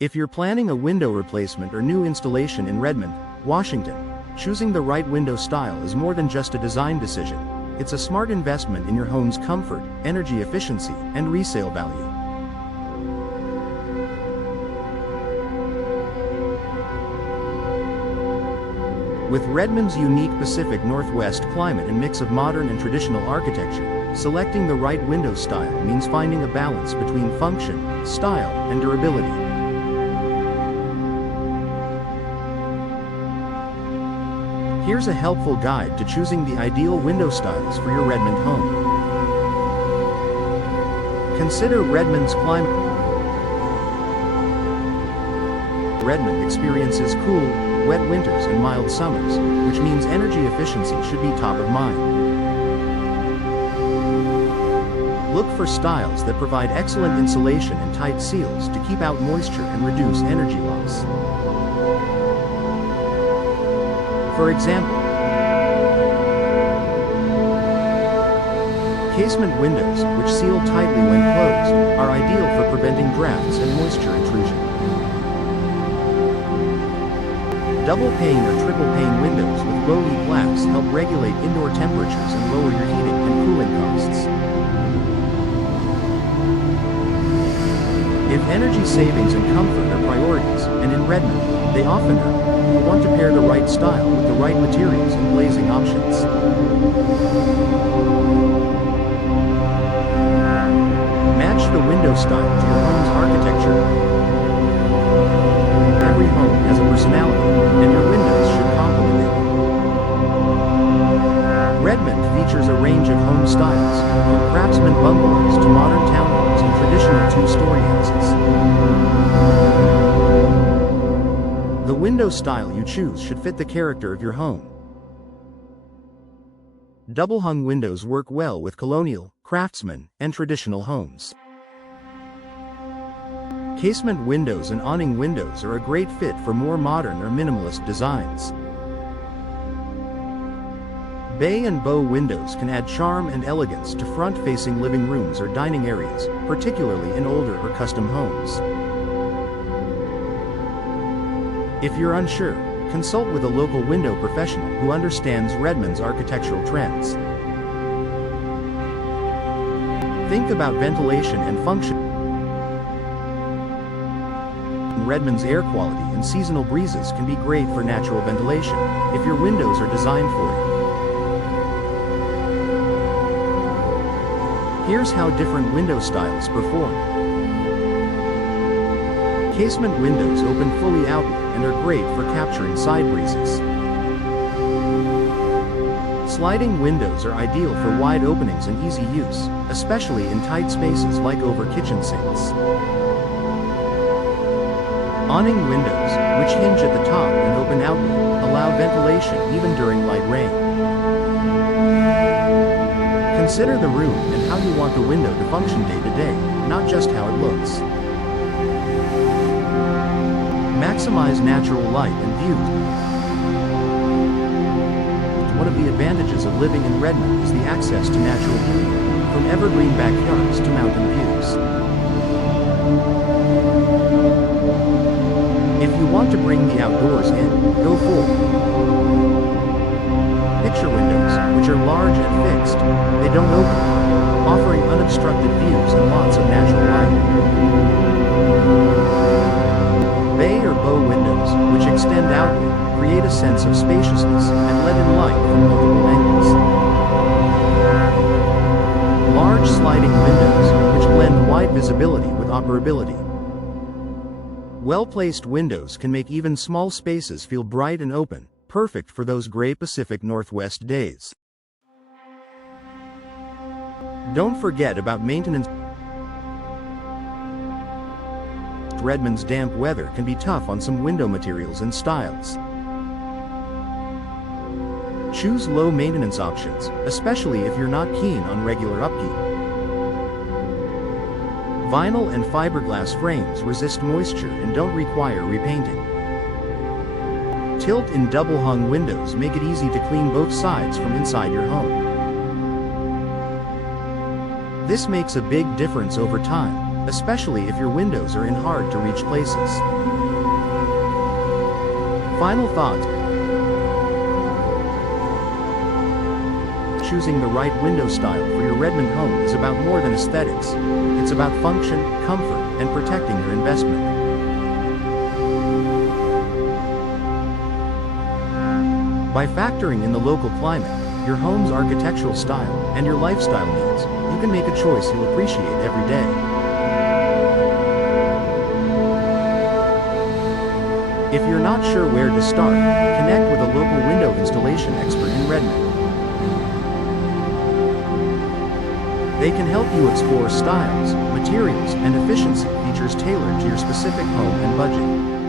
If you're planning a window replacement or new installation in Redmond, Washington, choosing the right window style is more than just a design decision. It's a smart investment in your home's comfort, energy efficiency, and resale value. With Redmond's unique Pacific Northwest climate and mix of modern and traditional architecture, selecting the right window style means finding a balance between function, style, and durability. Here's a helpful guide to choosing the ideal window styles for your Redmond home. Consider Redmond's climate. Redmond experiences cool, wet winters and mild summers, which means energy efficiency should be top of mind. Look for styles that provide excellent insulation and tight seals to keep out moisture and reduce energy loss. For example, casement windows, which seal tightly when closed, are ideal for preventing drafts and moisture intrusion. Double-pane or triple-pane windows with low-heat glass help regulate indoor temperatures and lower your heating and cooling costs. If energy savings and comfort are priorities, and in Redmond, they often are, you want to pair the right style with the right materials and glazing options. Match the window style to your home's architecture. Every home has a personality, and your windows should complement it. Redmond features a range of home styles, from craftsman bungalows to modern townhomes and traditional two-story houses. The window style you choose should fit the character of your home. Double-hung windows work well with colonial, craftsman, and traditional homes. Casement windows and awning windows are a great fit for more modern or minimalist designs. Bay and bow windows can add charm and elegance to front-facing living rooms or dining areas, particularly in older or custom homes. If you're unsure, consult with a local window professional who understands Redmond's architectural trends. Think about ventilation and function. Redmond's air quality and seasonal breezes can be great for natural ventilation, if your windows are designed for it. Here's how different window styles perform. Casement windows open fully outward and are great for capturing side breezes. Sliding windows are ideal for wide openings and easy use, especially in tight spaces like over kitchen sinks. Awning windows, which hinge at the top and open outward, allow ventilation even during light rain. Consider the room and how you want the window to function day to day, not just how it looks. Maximize natural light and views. One of the advantages of living in Redmond is the access to natural beauty, from evergreen backyards to mountain views. If you want to bring the outdoors in, go for it. Picture windows, which are large and fixed, they don't open, offering unobstructed views and lots of natural light. Bay or bow windows, which extend outward, create a sense of spaciousness and let in light from multiple angles. Large sliding windows, which blend wide visibility with operability. Well-placed windows can make even small spaces feel bright and open, perfect for those gray Pacific Northwest days. Don't forget about maintenance. Redmond's damp weather can be tough on some window materials and styles. Choose low-maintenance options, especially if you're not keen on regular upkeep. Vinyl and fiberglass frames resist moisture and don't require repainting. Tilt and double-hung windows make it easy to clean both sides from inside your home. This makes a big difference over time, especially if your windows are in hard-to-reach places. Final thoughts. Choosing the right window style for your Redmond home is about more than aesthetics. It's about function, comfort, and protecting your investment. By factoring in the local climate, your home's architectural style, and your lifestyle needs, you can make a choice you'll appreciate every day. If you're not sure where to start, connect with a local window installation expert in Redmond. They can help you explore styles, materials, and efficiency features tailored to your specific home and budget.